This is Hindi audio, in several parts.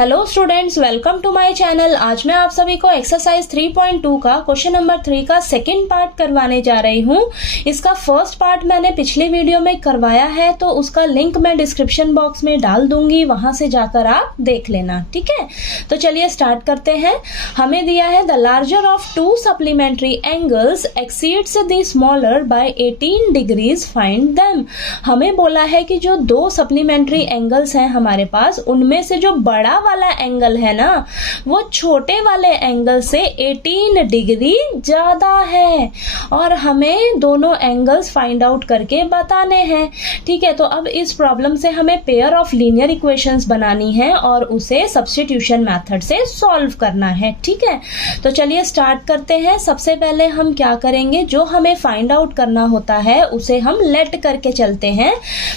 Hello students, welcome to my channel. आज मैं आप सभी को एक्सरसाइज 3.2 का क्वेश्चन नंबर 3 का सेकंड पार्ट करवाने जा रही हूँ। इसका फर्स्ट पार्ट मैंने पिछले वीडियो में करवाया है, तो उसका लिंक मैं डिस्क्रिप्शन बॉक्स में डाल दूंगी, वहां से जाकर आप देख लेना, ठीक है। तो चलिए स्टार्ट करते हैं। हमें दिया है the larger of to supplementary angles exceeds the smaller by 18 degrees, find them. हमें बोला है कि जो दो सप्लीमेंट्री एंगल्स हैं हमारे पास, उनमें से जो बड़ा वाला एंगल है ना, वो छोटे वाले एंगल से 18 डिग्री ज्यादा है, और हमें दोनों एंगल्स फाइंड आउट करके बताने हैं, ठीक है। तो अब इस प्रॉब्लम से हमें पेयर ऑफ लीनियर इक्वेशंस बनानी है और उसे सब्स्टिट्यूशन मेथड से सॉल्व करना है, ठीक है। तो चलिए स्टार्ट करते हैं। सबसे पहले हम क्या करेंगे, जो हमें फाइंड आउट करना होता है उसे हम लेट करके चलते हैं।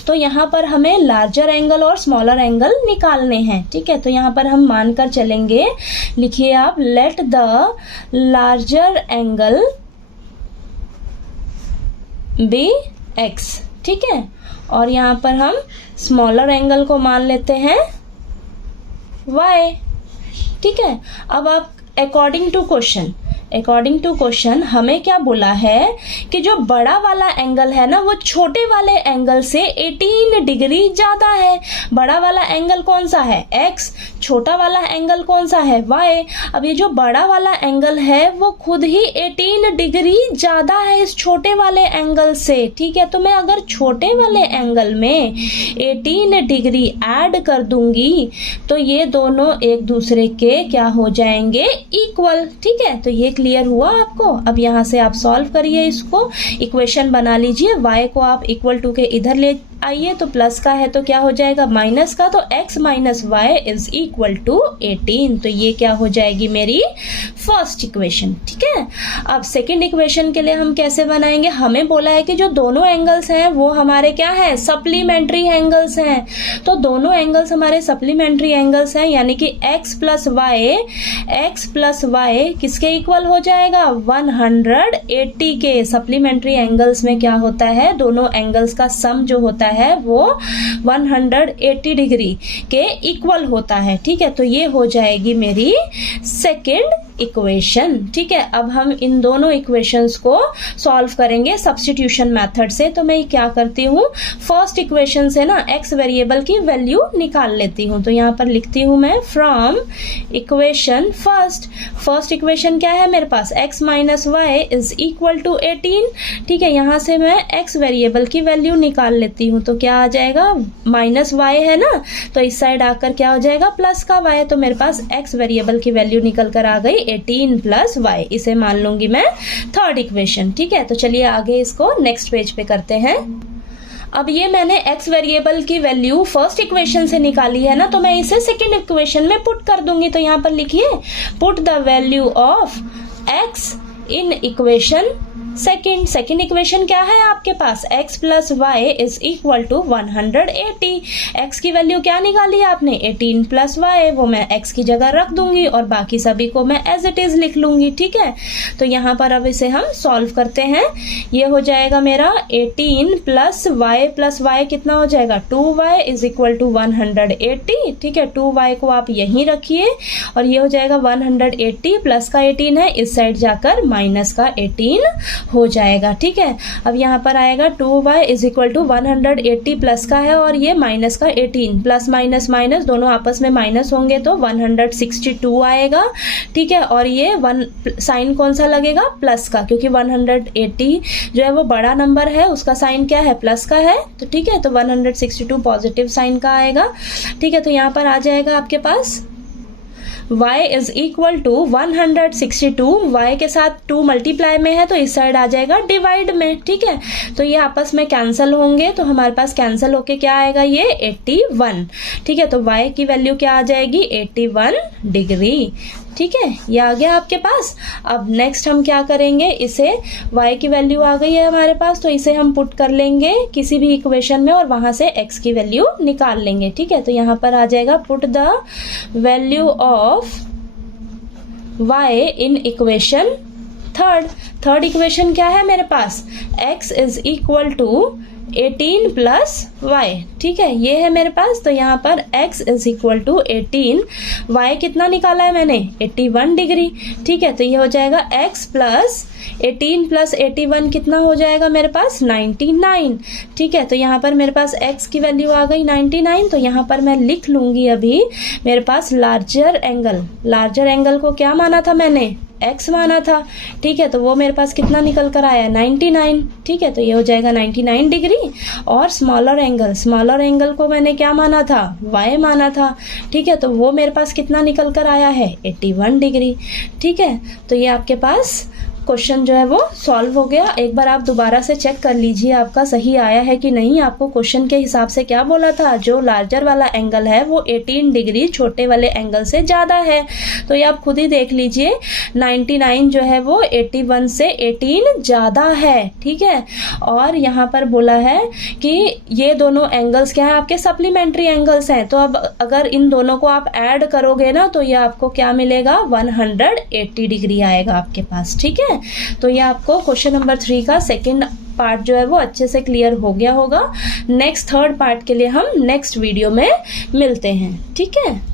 तो यहाँ पर हमें लार्जर एंगल और स्मॉलर एंगल निकालने हैं, ठीक है। तो यहाँ पर हम मानकर चलेंगे, लिखिए आप, let the larger angle be x, ठीक है। और यहाँ पर हम स्मॉलर एंगल को मान लेते हैं y, ठीक है। अब आप अकॉर्डिंग टू क्वेश्चन हमें क्या बोला है कि जो बड़ा वाला एंगल है ना, वो छोटे वाले एंगल से 18 डिग्री ज्यादा है। बड़ा वाला एंगल कौन सा है, x, छोटा वाला एंगल कौन सा है, y। अब ये जो बड़ा वाला एंगल है वो खुद ही 18 डिग्री ज्यादा है इस छोटे वाले एंगल से, ठीक है। तो मैं अगर छोटे वाले एंगल में 18 डिग्री ऐड कर दूंगी तो ये दोनों एक दूसरे के क्या हो जाएंगे, इक्वल, ठीक है। तो ये क्लियर हुआ आपको। अब यहाँ से आप सॉल्व करिए, इसको इक्वेशन बना लीजिए। y को आप इक्वल टू के इधर ले आइए, तो प्लस का है तो क्या हो जाएगा, माइनस का, तो x minus y is equal to 18। तो ये क्या हो जाएगी, मेरी फर्स्ट इक्वेशन, ठीक है। अब सेकंड इक्वेशन के लिए हम कैसे बनाएंगे, हमें बोला है कि जो दोनों एंगल्स हैं वो हमारे क्या है, सप्लीमेंट्री एंगल्स हैं। तो दोनों एंगल्स हमारे सप्लीमेंट्री एंगल्स हैं, यानी कि x प्लस वाई किसके इक्वल हो जाएगा, 180 के। सप्लीमेंट्री एंगल्स में क्या होता है, दोनों एंगल्स का सम जो होता है वो 180 डिग्री के इक्वल होता है, ठीक है। तो ये हो जाएगी मेरी सेकंड इक्वेशन, ठीक है। अब हम इन दोनों इक्वेशंस को सॉल्व करेंगे सब्स्टिट्यूशन मेथड से। तो मैं क्या करती हूँ, फर्स्ट इक्वेशन से ना x वेरिएबल की वैल्यू निकाल लेती हूँ। तो यहाँ पर लिखती हूँ मैं, फ्रॉम इक्वेशन फर्स्ट इक्वेशन क्या है मेरे पास, x minus y is equal to 18, ठीक है। यहाँ से मैं x वेरिएबल की वैल्यू निकाल लेती हूँ। तो क्या आ जाएगा, माइनस y है ना, तो इस साइड आकर क्या हो जाएगा, प्लस का y। तो मेरे पास x वेरिएबल की वैल्यू निकल कर आ गई 18 प्लस y। इसे मान लूंगी मैं थर्ड इक्वेशन, ठीक है। तो चलिए आगे इसको नेक्स्ट पेज पे करते हैं। अब ये मैंने x वेरिएबल की वैल्यू फर्स्ट इक्वेशन से निकाली है ना, तो मैं इसे सेकंड इक्वेशन में पुट कर दूंगी। तो यहाँ पर लिखिए, put the value of x in equation second equation क्या है आपके पास, x plus y is equal to 180। x की वैल्यू क्या निकाली आपने, 18 प्लस वाई, वो मैं x की जगह रख दूंगी और बाकी सभी को मैं एज इट इज लिख लूंगी, ठीक है। तो यहाँ पर अब इसे हम सॉल्व करते हैं। ये हो जाएगा मेरा 18 प्लस वाई कितना हो जाएगा, 2y इज इक्वल टू 180, ठीक है। 2y को आप यहीं रखिए और ये हो जाएगा 180 प्लस का 18 है, इस साइड जाकर माइनस का 18 हो जाएगा, ठीक है। अब यहाँ पर आएगा 2y is equal to 180 plus का है और ये माइनस का 18, प्लस माइनस माइनस दोनों आपस में माइनस होंगे तो 162 आएगा, ठीक है। और ये साइन कौन सा लगेगा, प्लस का, क्योंकि 180 जो है वो बड़ा नंबर है, उसका साइन क्या है, प्लस का है, तो ठीक है। तो 162 पॉजिटिव साइन का आएगा, ठीक है। तो यहाँ पर आ जाएगा आपके पास y is equal to 162, y के साथ 2 मल्टीप्लाई में है तो इस साइड आ जाएगा डिवाइड में, ठीक है। तो ये आपस में कैंसिल होंगे, तो हमारे पास कैंसिल होके क्या आएगा, ये 81, ठीक है। तो y की वैल्यू क्या आ जाएगी, 81 डिग्री, ठीक है। ये आ गया आपके पास। अब नेक्स्ट हम क्या करेंगे, इसे y की वैल्यू आ गई है हमारे पास, तो इसे हम पुट कर लेंगे किसी भी इक्वेशन में और वहां से x की वैल्यू निकाल लेंगे, ठीक है। तो यहाँ पर आ जाएगा, put the value of y in equation third equation क्या है मेरे पास, x is equal to 18 plus y, ठीक है, ये है मेरे पास। तो यहाँ पर x is equal to 18, y कितना निकाला है मैंने 81 डिग्री, ठीक है। तो ये हो जाएगा x प्लस 18 प्लस 81 कितना हो जाएगा मेरे पास 99, ठीक है। तो यहाँ पर मेरे पास x की वैल्यू आ गई 99। तो यहाँ पर मैं लिख लूँगी अभी मेरे पास लार्जर एंगल को क्या माना था मैंने x माना था, ठीक है। तो वो मेरे पास कितना निकल कर आया 99, ठीक है। तो ये हो जाएगा 99 डिग्री। और स्मॉलर एंगल को मैंने क्या माना था y माना था, ठीक है। तो वो मेरे पास कितना निकल कर आया है 81 डिग्री, ठीक है। तो ये आपके पास क्वेश्चन जो है वो सॉल्व हो गया। एक बार आप दोबारा से चेक कर लीजिए आपका सही आया है कि नहीं। आपको क्वेश्चन के हिसाब से क्या बोला था, जो लार्जर वाला एंगल है वो 18 डिग्री छोटे वाले एंगल से ज़्यादा है। तो ये आप खुद ही देख लीजिए 99 जो है वो 81 से 18 ज़्यादा है, ठीक है। और यहाँ पर बोला है कि ये दोनों एंगल्स क्या है आपके सप्लीमेंट्री एंगल्स हैं। तो अब अगर इन दोनों को आप ऐड करोगे ना तो ये आपको क्या मिलेगा 180 डिग्री आएगा आपके पास, ठीक है। तो ये आपको क्वेश्चन नंबर 3 का सेकंड पार्ट जो है वो अच्छे से क्लियर हो गया होगा। नेक्स्ट थर्ड पार्ट के लिए हम नेक्स्ट वीडियो में मिलते हैं, ठीक है।